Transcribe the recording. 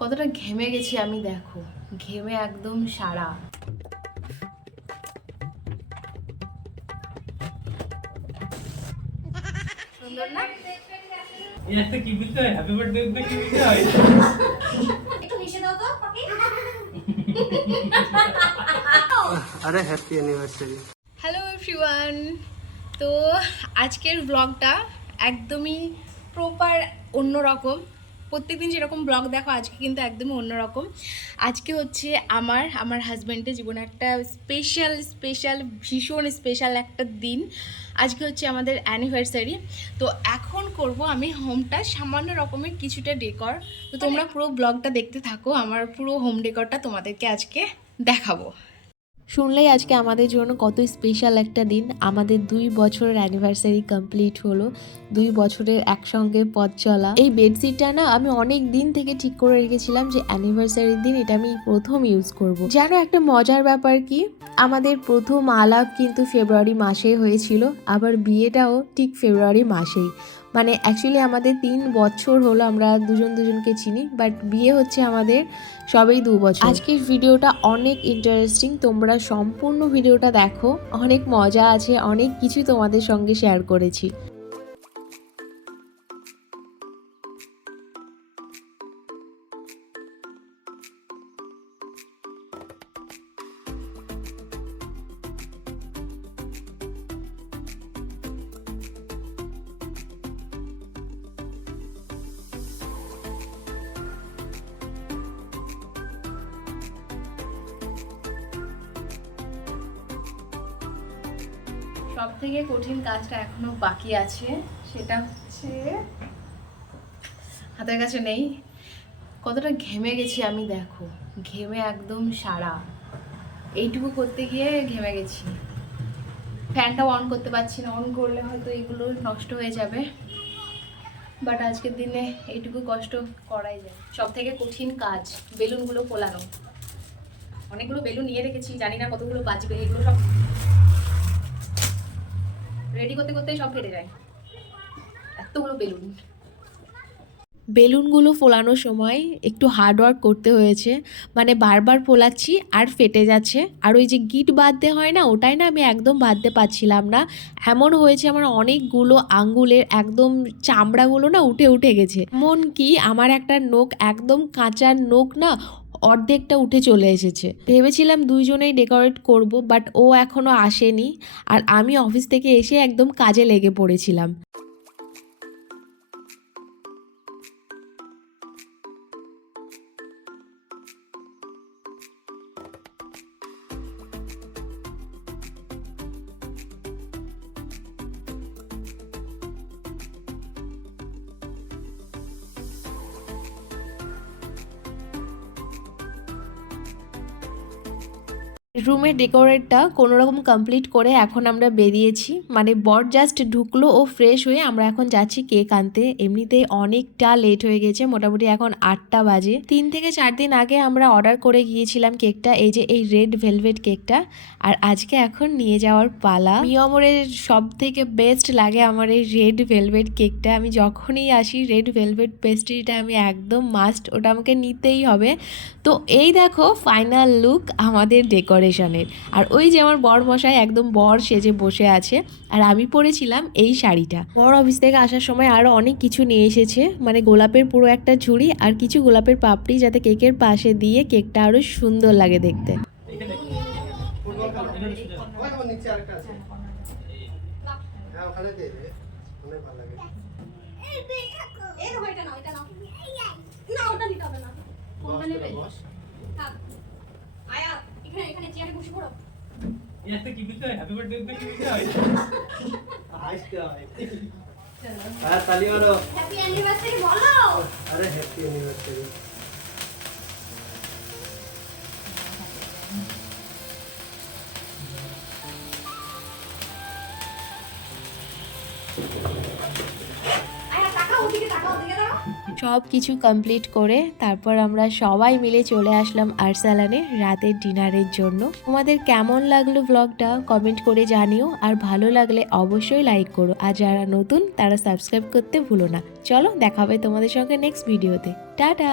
কতটা ঘেমে গেছি আমি, দেখো ঘেমে একদম সারা। সুন্দর না? একটা কি বলতে হয়, হ্যাপি বার্থডে কি বলতে হয়? একটু মিশে দাও তো পাখি। আরে হ্যাপি অ্যানিভার্সারি। হ্যালো এভরিওয়ান, তো আজকের ব্লগটা একদমই প্রপার অন্যরকম। প্রত্যেকদিন যেরকম ব্লগ দেখো, আজকে কিন্তু একদমই অন্যরকম। আজকে হচ্ছে আমার হাজব্যান্ডের জীবনে একটা স্পেশাল ভীষণ স্পেশাল একটা দিন। আজকে হচ্ছে আমাদের অ্যানিভার্সারি। তো এখন করব আমি হোমটা সামান্য রকমের কিছুটা ডেকর। তো তোমরা পুরো ব্লগটা দেখতে থাকো, আমার পুরো হোম ডেকরটা তোমাদেরকে আজকে দেখাবো। শুনলেই আজকে আমাদের জন্য কত স্পেশাল একটা দিন। আমাদের 2 বছরের অ্যানিভার্সারি কমপ্লিট হলো, 2 বছরের একসঙ্গে পথ চলা। এই বেডশিটটা না আমি অনেক দিন থেকে ঠিক করে রেখেছিলাম যে অ্যানিভার্সারির দিন এটা আমি প্রথম ইউজ করব। জানো একটা মজার ব্যাপার কি, আমাদের প্রথম আলাপ কিন্তু ফেব্রুয়ারি মাসে হয়েছিল, আবার বিয়েটাও ঠিক ফেব্রুয়ারি মাসেই। মানে অ্যাকচুয়ালি আমাদের 3 বছর হলো আমরা দুজনকে চিনি, বাট বিয়ে হচ্ছে আমাদের সবেই 2 বছর। আজকের ভিডিওটা অনেক ইন্টারেস্টিং, তোমরা সম্পূর্ণ ভিডিওটা দেখো, অনেক মজা আছে, অনেক কিছু তোমাদের সঙ্গে শেয়ার করেছি। সব থেকে কঠিন কাজটা এখনো বাকি আছে, সেটা হচ্ছে হাতের কাছে নেই। কতটা ঘেমে গেছি আমি, দেখো ঘেমে একদম সারা। এইটুকু করতে গিয়ে ঘেমে গেছি। ফ্যানটাও অন করতে পারছি না, অন করলে হয়তো এগুলো নষ্ট হয়ে যাবে, বাট আজকের দিনে এইটুকু কষ্ট করাই যায়। সব থেকে কঠিন কাজ বেলুনগুলো ফোলানো। অনেকগুলো বেলুন নিয়ে রেখেছি, জানি না কতগুলো বাজবে। এগুলো সব রেডি করতে করতে সব ফেটে যায়, এতগুলো বেলুন। বেলুনগুলো ফোলানোর সময় একটু হার্ডওয়ার্ক করতে হয়েছে, মানে বারবার ফোলাচ্ছি আর ফেটে যাচ্ছে। আর ওই যে গিট বাঁধতে হয় না, ওটাই না আমি একদম বাঁধতে পারছিলাম না। এমন হয়েছে আমার অনেকগুলো আঙ্গুলের একদম চামড়াগুলো না উঠে গেছে। এমন কি আমার একটা নখ, একদম কাঁচা নখ না অর্ধেকটা উঠে চলে এসেছে। ভেবেছিলাম দুইজনেই ডেকোরেট করব, বাট ও এখনও আসেনি, আর আমি অফিস থেকে এসে একদম কাজে লেগে পড়েছিলাম। রুমের ডেকোরেটটা কোনোরকম কমপ্লিট করে এখন আমরা বেরিয়েছি, মানে বর জাস্ট ঢুকলো ও ফ্রেশ হয়ে আমরা এখন যাচ্ছি কেক আনতে। এমনিতেই অনেকটা লেট হয়ে গেছে, মোটামুটি এখন 8টা বাজে। 3 থেকে 4 দিন আগে আমরা অর্ডার করে গিয়েছিলাম কেকটা, এই যে এই রেড ভেলভেট কেকটা, আর আজকে এখন নিয়ে যাওয়ার পালা। মিয়মরের সব থেকে বেস্ট লাগে আমার এই রেড ভেলভেট কেকটা। আমি যখনই আসি রেড ভেলভেট পেস্ট্রিটা আমি একদম মাস্ট, ওটা আমাকে নিতেই হবে। তো এই দেখো ফাইনাল লুক আমাদের ডেকোরেশনের। আর ওই যে আমার বর মশাই একদম বর সেজে বসে আছে, আর আমি পরেছিলাম এই শাড়িটা। বর অফিস থেকে আসার সময় আরও অনেক কিছু নিয়ে এসেছে, মানে গোলাপের পুরো একটা ঝুড়ি আর কিছু গোলাপের পাপড়ি, যাতে কেকের পাশে দিয়ে কেকটা আরও সুন্দর লাগে দেখতে। একটা কি বলতে হয়, হ্যাপি বার্থডে কি বলতে হয়? হাসতে হয়। আর তালি মারো। হ্যাপি অ্যানিভার্সারি বলো। আরে হ্যাপি অ্যানিভার্সারি। সব কিছু কমপ্লিট করে তারপর আমরা সবাই মিলে চলে আসলাম আরসালানে রাতের ডিনারের জন্য। তোমাদের কেমন লাগলো ব্লগটা কমেন্ট করে জানিও, আর ভালো লাগলে অবশ্যই লাইক করো, আর যারা নতুন তারা সাবস্ক্রাইব করতে ভুলো না। চলো দেখা হবে তোমাদের সঙ্গে নেক্সট ভিডিওতে। টাটা।